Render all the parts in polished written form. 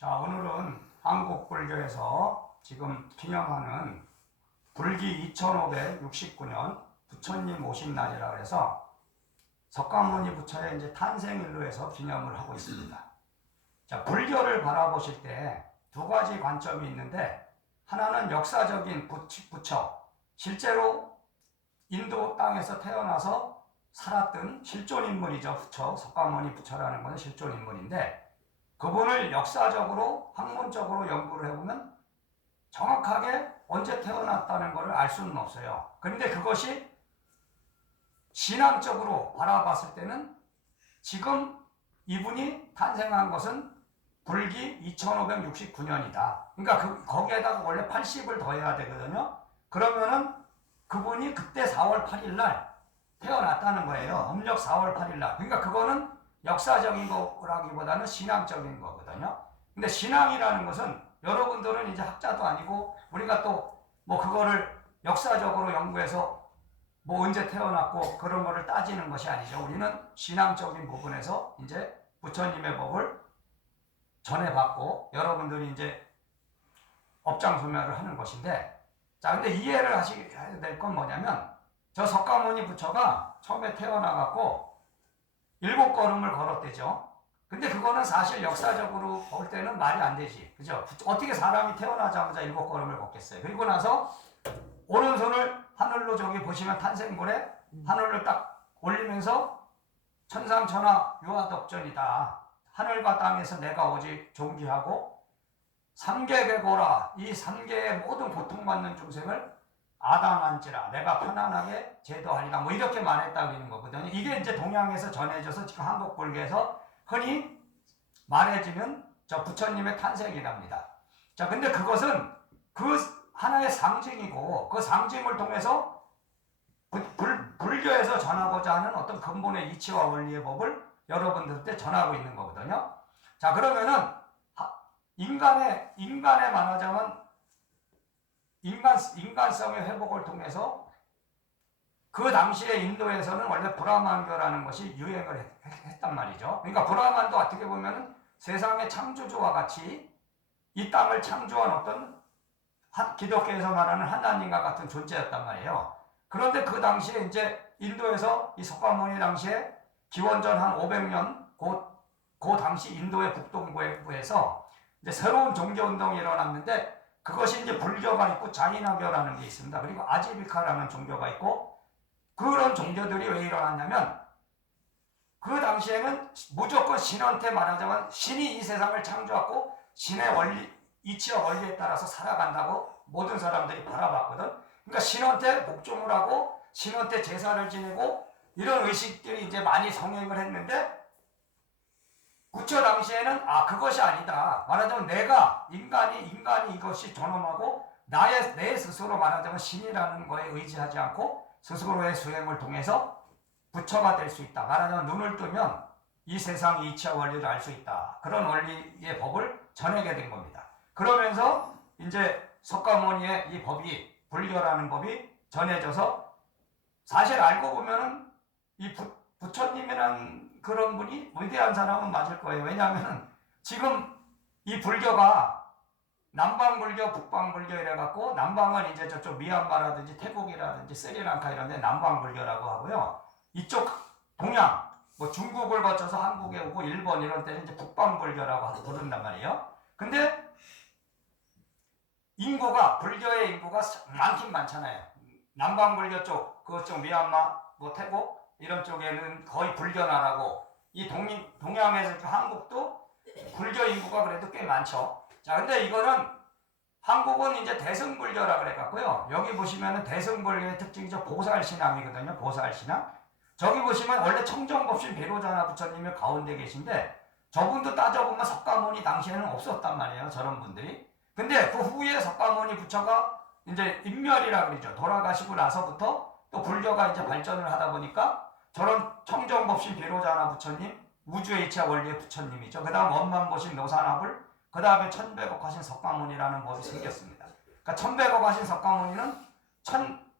자, 오늘은 한국 불교에서 지금 기념하는 불기 2569년 부처님 오신 날이라 그래서 석가모니 부처의 이제 탄생일로 해서 기념을 하고 있습니다. 자, 불교를 바라보실 때 두 가지 관점이 있는데, 하나는 역사적인 부처, 실제로 인도 땅에서 태어나서 살았던 실존인물이죠. 부처, 석가모니 부처라는 것은 실존인물인데, 그분을 역사적으로 학문적으로 연구를 해보면 정확하게 언제 태어났다는 것을 알 수는 없어요. 그런데 그것이 신앙적으로 바라봤을 때는 지금 이분이 탄생한 것은 불기 2569년이다. 그러니까 거기에다가 원래 80을 더해야 되거든요. 그러면은 그분이 그때 4월 8일 날 태어났다는 거예요. 음력 4월 8일 날. 그러니까 그거는 역사적인 거라기보다는 신앙적인 거거든요. 근데 신앙이라는 것은 여러분들은 이제 학자도 아니고 우리가 또 뭐 그거를 역사적으로 연구해서 뭐 언제 태어났고 그런 거를 따지는 것이 아니죠. 우리는 신앙적인 부분에서 이제 부처님의 법을 전해받고 여러분들이 이제 업장소멸을 하는 것인데, 자, 근데 이해를 하셔야 될 건 뭐냐면, 저 석가모니 부처가 처음에 태어나갖고 7걸음을 걸었대죠. 근데 그거는 사실 역사적으로 볼 때는 말이 안 되지. 그죠? 어떻게 사람이 태어나자마자 7걸음을 걷겠어요. 그리고 나서 오른손을 하늘로 저기 보시면 탄생불에 하늘로 딱 올리면서 천상천하 유아덕전이다. 하늘과 땅에서 내가 오직 존귀하고 삼계개고라. 이 삼계의 모든 고통받는 중생을 아당한지라 내가 편안하게 제도하리라. 뭐 이렇게 말했다 그러는 거거든요. 이게 이제 동양에서 전해져서 지금 한국 불교에서 흔히 말해지는 저 부처님의 탄생이랍니다. 자, 근데 그것은 그 하나의 상징이고 그 상징을 통해서 불교에서 전하고자 하는 어떤 근본의 이치와 원리의 법을 여러분들한테 전하고 있는 거거든요. 자, 그러면은 인간에 말하자면 인간성의 회복을 통해서 그 당시에 인도에서는 원래 브라만교라는 것이 유행을 했단 말이죠. 그러니까 브라만도 어떻게 보면 세상의 창조주와 같이 이 땅을 창조한 어떤 기독교에서 말하는 하나님과 같은 존재였단 말이에요. 그런데 그 당시에 이제 인도에서 이 석가모니 당시에 기원전 한 500년 그 당시 인도의 북동부에서 이제 새로운 종교운동이 일어났는데, 그것이 이제 불교가 있고 자이나교라는 게 있습니다. 그리고 아지비카라는 종교가 있고, 그런 종교들이 왜 일어났냐면 그 당시에는 무조건 신한테 말하자면 신이 이 세상을 창조하고 신의 원리, 이치와 원리에 따라서 살아간다고 모든 사람들이 바라봤거든. 그러니까 신한테 복종을 하고 신한테 제사를 지내고 이런 의식들이 이제 많이 성행을 했는데, 부처 당시에는 그것이 아니다. 말하자면 내가 인간이 이것이 존엄하고 내 스스로 말하자면 신이라는 거에 의지하지 않고 스스로의 수행을 통해서 부처가 될 수 있다. 말하자면 눈을 뜨면 이 세상의 이치와 원리를 알 수 있다. 그런 원리의 법을 전하게 된 겁니다. 그러면서 이제 석가모니의 이 법이, 불교라는 법이 전해져서, 사실 알고 보면은 이 부처님이라는 그런 분이 위대한 사람은 맞을 거예요. 왜냐하면 지금 이 불교가 남방불교, 북방불교 이래갖고, 남방은 이제 저쪽 미얀마라든지 태국이라든지 스리랑카 이런 데 남방불교라고 하고요. 이쪽 동양, 뭐 중국을 거쳐서 한국에 오고 일본 이런 데는 이제 북방불교라고 부른단 말이에요. 근데 불교의 인구가 많긴 많잖아요. 남방불교 쪽, 그쪽 미얀마, 뭐 태국 이런 쪽에는 거의 불교 나라고, 이 동양에서 한국도 불교 인구가 그래도 꽤 많죠. 자, 근데 이거는 한국은 이제 대승불교라 그래갖고요. 여기 보시면은 대승불교의 특징이죠. 보살신앙이거든요. 보살신앙. 저기 보시면 원래 청정법신 비로자나 부처님이 가운데 계신데, 저분도 따져보면 석가모니 당시에는 없었단 말이에요. 저런 분들이. 근데 그 후에 석가모니 부처가 이제 인멸이라 그러죠. 돌아가시고 나서부터 또 불교가 이제 발전을 하다 보니까 저런 청정법신 비로자나 부처님, 우주의 이치와 원리의 부처님이죠. 그 다음 원만보신 노사나불, 그 다음에 천백억 하신 석가모니라는 법이 생겼습니다. 그러니까 천백억 하신 석가모니는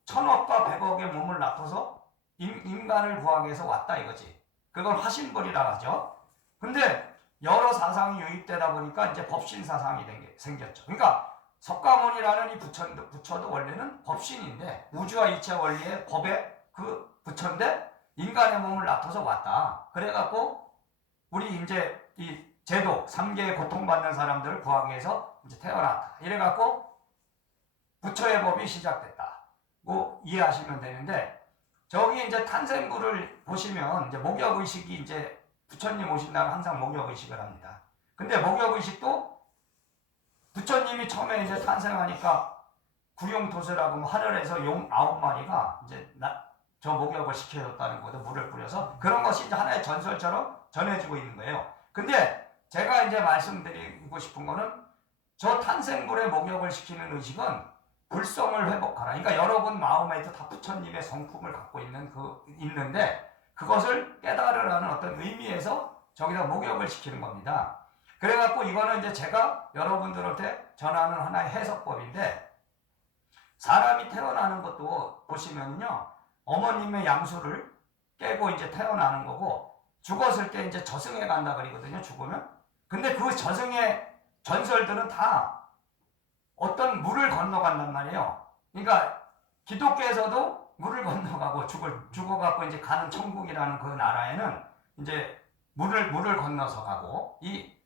천억과 백억의 몸을 놔둬서 인간을 구하기 위해서 왔다 이거지. 그걸 화신불이라 하죠. 근데 여러 사상이 유입되다 보니까 이제 법신 사상이 생겼죠. 그러니까 석가모니라는 이 부처도 원래는 법신인데 우주와 이체 원리의 법의 그 부처인데 인간의 몸을 낳아서 왔다. 그래갖고 우리 이제 이 제도 3계의 고통받는 사람들을 구하기 위해서 이제 태어났다. 이래갖고 부처의 법이 시작됐다고 이해하시면 되는데 저기 이제 탄생부를 보시면 이제 목욕의식이 이제 부처님 오신 날은 항상 목욕의식을 합니다. 근데 목욕의식도 부처님이 처음에 이제 탄생하니까 구룡토수라고 하늘에서 용 9마리가 이제 저 목욕을 시켜줬다는 거죠. 물을 뿌려서. 그런 것이 이제 하나의 전설처럼 전해지고 있는 거예요. 근데 제가 이제 말씀드리고 싶은 거는 저 탄생불의 목욕을 시키는 의식은 불성을 회복하라. 그러니까 여러분 마음에도 다 부처님의 성품을 갖고 있는데 그것을 깨달으라는 어떤 의미에서 저기다 목욕을 시키는 겁니다. 그래갖고 이거는 이제 제가 여러분들한테 전하는 하나의 해석법인데 사람이 태어나는 것도 보시면요. 어머님의 양수를 깨고 이제 태어나는 거고 죽었을 때 이제 저승에 간다 그러거든요. 죽으면. 근데 그 저승의 전설들은 다 어떤 물을 건너간단 말이에요. 그러니까 기독교에서도 물을 건너가고 죽어갖고 이제 가는 천국이라는 그 나라에는 이제 물을 건너서 가고 이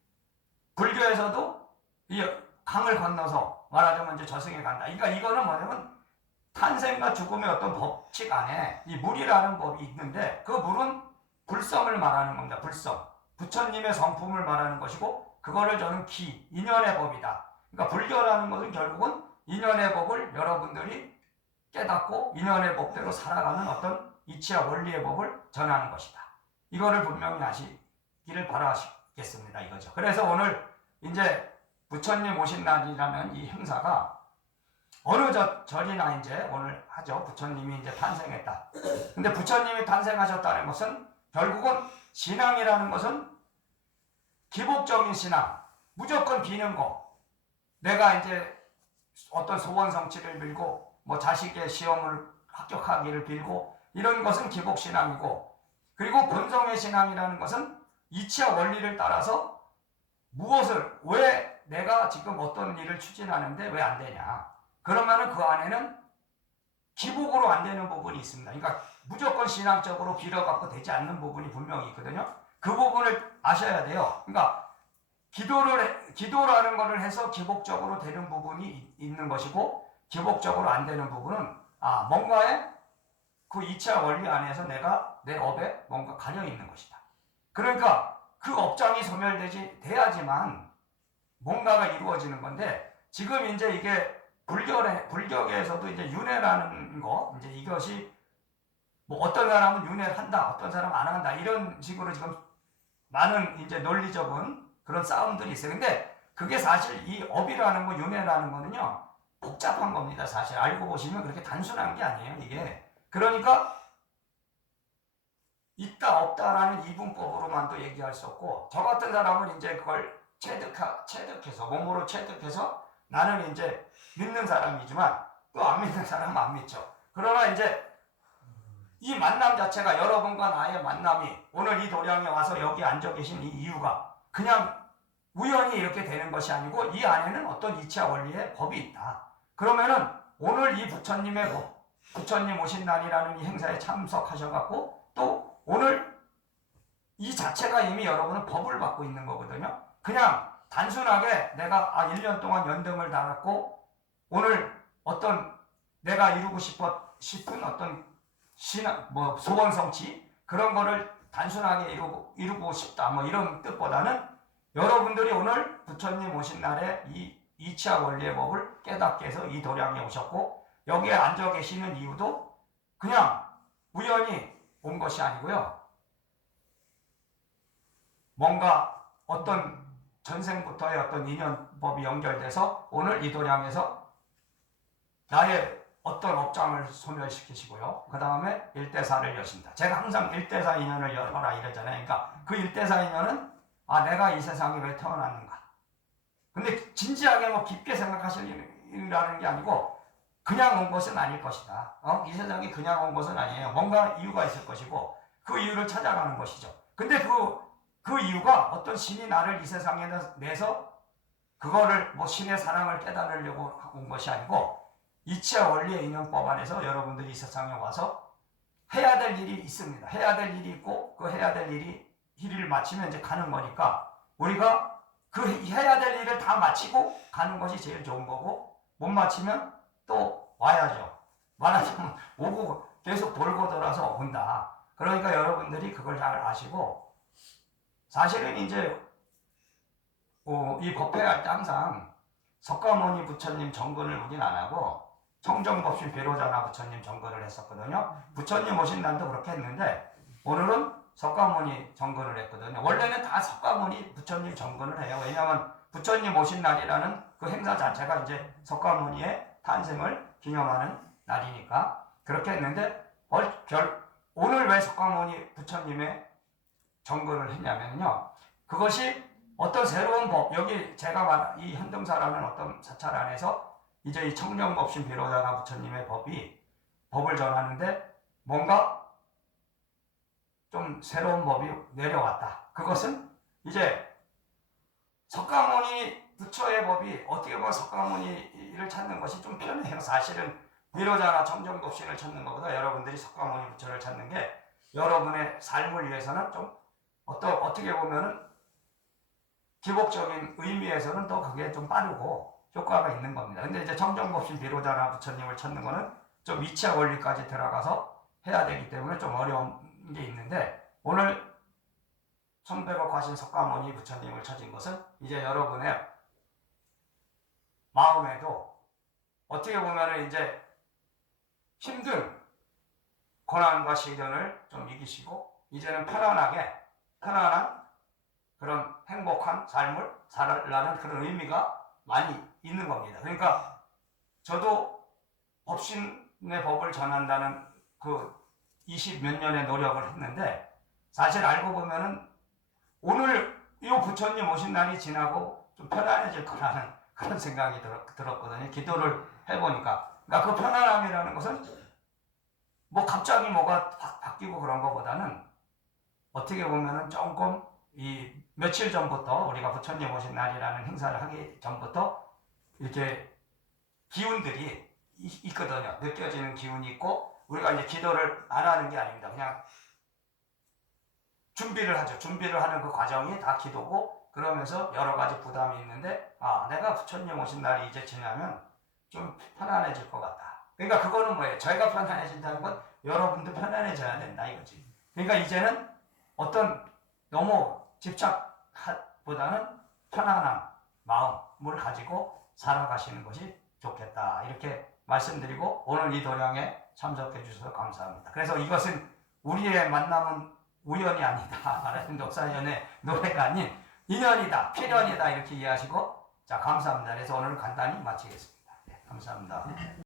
불교에서도 이 강을 건너서 말하자면 이제 저승에 간다. 그러니까 이거는 뭐냐면 탄생과 죽음의 어떤 법칙 안에 이 물이라는 법이 있는데 그 물은 불성을 말하는 겁니다. 불성. 부처님의 성품을 말하는 것이고 그거를 저는 인연의 법이다. 그러니까 불교라는 것은 결국은 인연의 법을 여러분들이 깨닫고 인연의 법대로 살아가는 어떤 이치와 원리의 법을 전하는 것이다. 이거를 분명히 아시기를 바라겠습니다. 이거죠. 그래서 오늘 이제 부처님 오신 날이라는 이 행사가 어느 절이나 이제 오늘 하죠. 부처님이 이제 탄생했다. 근데 부처님이 탄생하셨다는 것은 결국은 신앙이라는 것은 기복적인 신앙, 무조건 비는 거. 내가 이제 어떤 소원 성취를 빌고 뭐 자식의 시험을 합격하기를 빌고 이런 것은 기복 신앙이고 그리고 본성의 신앙이라는 것은 이치와 원리를 따라서 무엇을 왜 내가 지금 어떤 일을 추진하는데 왜 안 되냐. 그러면은 그 안에는 기복으로 안 되는 부분이 있습니다. 그러니까 무조건 신앙적으로 빌어갖고 되지 않는 부분이 분명히 있거든요. 그 부분을 아셔야 돼요. 그러니까 기도라는 것을 해서 기복적으로 되는 부분이 있는 것이고 기복적으로 안 되는 부분은 뭔가의 그 이치와 원리 안에서 내가 내 업에 뭔가 가려 있는 것이다. 그러니까 그 업장이 돼야지만 뭔가가 이루어지는 건데 지금 이제 이게 불교계에서도 이제 윤회라는 거 이제 이것이 뭐 어떤 사람은 윤회를 한다, 어떤 사람은 안 한다 이런 식으로 지금 많은 이제 논리적인 그런 싸움들이 있어요. 근데 그게 사실 이 업이라는 거, 윤회라는 거는요 복잡한 겁니다. 사실 알고 보시면 그렇게 단순한 게 아니에요. 이게 그러니까 있다 없다라는 이분법으로만도 얘기할 수 없고 저 같은 사람은 이제 그걸 체득해서 몸으로 체득해서 나는 이제 믿는 사람이지만 또 안 믿는 사람은 안 믿죠. 그러나 이제 이 만남 자체가 여러분과 나의 만남이 오늘 이 도량에 와서 여기 앉아 계신 이 이유가 그냥 우연히 이렇게 되는 것이 아니고 이 안에는 어떤 이치와 원리의 법이 있다. 그러면은 오늘 이 부처님의 법, 부처님 오신 날이라는 이 행사에 참석하셔갖고 또 오늘 이 자체가 이미 여러분은 법을 받고 있는 거거든요. 그냥 단순하게 내가 1년 동안 연등을 달았고 오늘 어떤 내가 이루고 싶은 어떤 신앙, 뭐 소원 성취 그런 거를 단순하게 이루고 싶다 뭐 이런 뜻보다는 여러분들이 오늘 부처님 오신 날에 이 이치와 원리의 법을 깨닫게 해서 이 도량에 오셨고 여기에 앉아 계시는 이유도 그냥 우연히 온 것이 아니고요. 뭔가 어떤 전생부터의 어떤 인연법이 연결돼서 오늘 이 도량에서 나의 어떤 업장을 소멸시키시고요. 그 다음에 일대사를 여신다. 제가 항상 일대사 인연을 열어라 이러잖아요. 그러니까 그 일대사 인연은 내가 이 세상에 왜 태어났는가. 근데 진지하게 뭐 깊게 생각하시라는 게 아니고 그냥 온 것은 아닐 것이다. 이 세상에 그냥 온 것은 아니에요. 뭔가 이유가 있을 것이고 그 이유를 찾아가는 것이죠. 근데 그 그 이유가 어떤 신이 나를 이 세상에 내서 그거를 뭐 신의 사랑을 깨달으려고 온 것이 아니고 이치의 원리의 인연법 안에서 여러분들이 이 세상에 와서 해야 될 일이 있습니다. 해야 될 일이 있고 그 해야 될 일을 마치면 이제 가는 거니까 우리가 그 해야 될 일을 다 마치고 가는 것이 제일 좋은 거고 못 마치면 또 와야죠. 말하자면 오고 계속 돌고 돌아서 온다. 그러니까 여러분들이 그걸 잘 아시고 사실은 이제 이 법회할 때 항상 석가모니 부처님 정근을 우린 안 하고 청정법신 비로자나 부처님 정근을 했었거든요. 부처님 오신 날도 그렇게 했는데 오늘은 석가모니 정근을 했거든요. 원래는 다 석가모니 부처님 정근을 해요. 왜냐하면 부처님 오신 날이라는 그 행사 자체가 이제 석가모니의 탄생을 기념하는 날이니까 그렇게 했는데 오늘 왜 석가모니 부처님의 정근을 했냐면요. 그것이 어떤 새로운 법, 여기 제가 말한 이 현등사라는 어떤 사찰 안에서 이제 이 청정법신 비로자나 부처님의 법을 전하는데 뭔가 좀 새로운 법이 내려왔다. 그것은 이제 석가모니 부처의 법이 어떻게 보면 석가모니를 찾는 것이 좀 편해요. 사실은 비로자나 청정법신을 찾는 것보다 여러분들이 석가모니 부처를 찾는 게 여러분의 삶을 위해서는 좀 어떻게 보면은 기복적인 의미에서는 또 그게 좀 빠르고 효과가 있는 겁니다. 근데 이제 청정법신 비로자나 부처님을 찾는 거는 좀 이치와 원리까지 들어가서 해야 되기 때문에 좀 어려운 게 있는데 오늘 천백억 하신 석가모니 부처님을 찾은 것은 이제 여러분의 마음에도 어떻게 보면 이제 힘든 고난과 시련을 좀 이기시고 이제는 편안한 그런 행복한 삶을 살라는 그런 의미가 많이 있는 겁니다. 그러니까 저도 법신의 법을 전한다는 그 20몇 년의 노력을 했는데 사실 알고 보면은 오늘 이 부처님 오신 날이 지나고 좀 편안해질 거라는 그런 생각이 들었거든요. 기도를 해보니까. 그러니까 그 편안함이라는 것은 뭐 갑자기 뭐가 바뀌고 그런 것보다는 어떻게 보면은 조금 이 며칠 전부터 우리가 부처님 오신 날이라는 행사를 하기 전부터 이렇게 기운들이 있거든요. 느껴지는 기운이 있고 우리가 이제 기도를 안 하는 게 아닙니다. 그냥 준비를 하죠. 준비를 하는 그 과정이 다 기도고 그러면서 여러 가지 부담이 있는데 내가 부처님 오신 날이 이제 지나면 좀 편안해질 것 같다. 그러니까 그거는 뭐예요? 저희가 편안해진다는 건 여러분도 편안해져야 된다 이거지. 그러니까 이제는 어떤 너무 집착보다는 편안한 마음을 가지고 살아가시는 것이 좋겠다. 이렇게 말씀드리고 오늘 이 도량에 참석해 주셔서 감사합니다. 그래서 이것은 우리의 만남은 우연이 아니다. 말하는 녹사연의 노래가 아닌 인연이다. 필연이다. 이렇게 이해하시고 자 감사합니다. 그래서 오늘 간단히 마치겠습니다. 네, 감사합니다.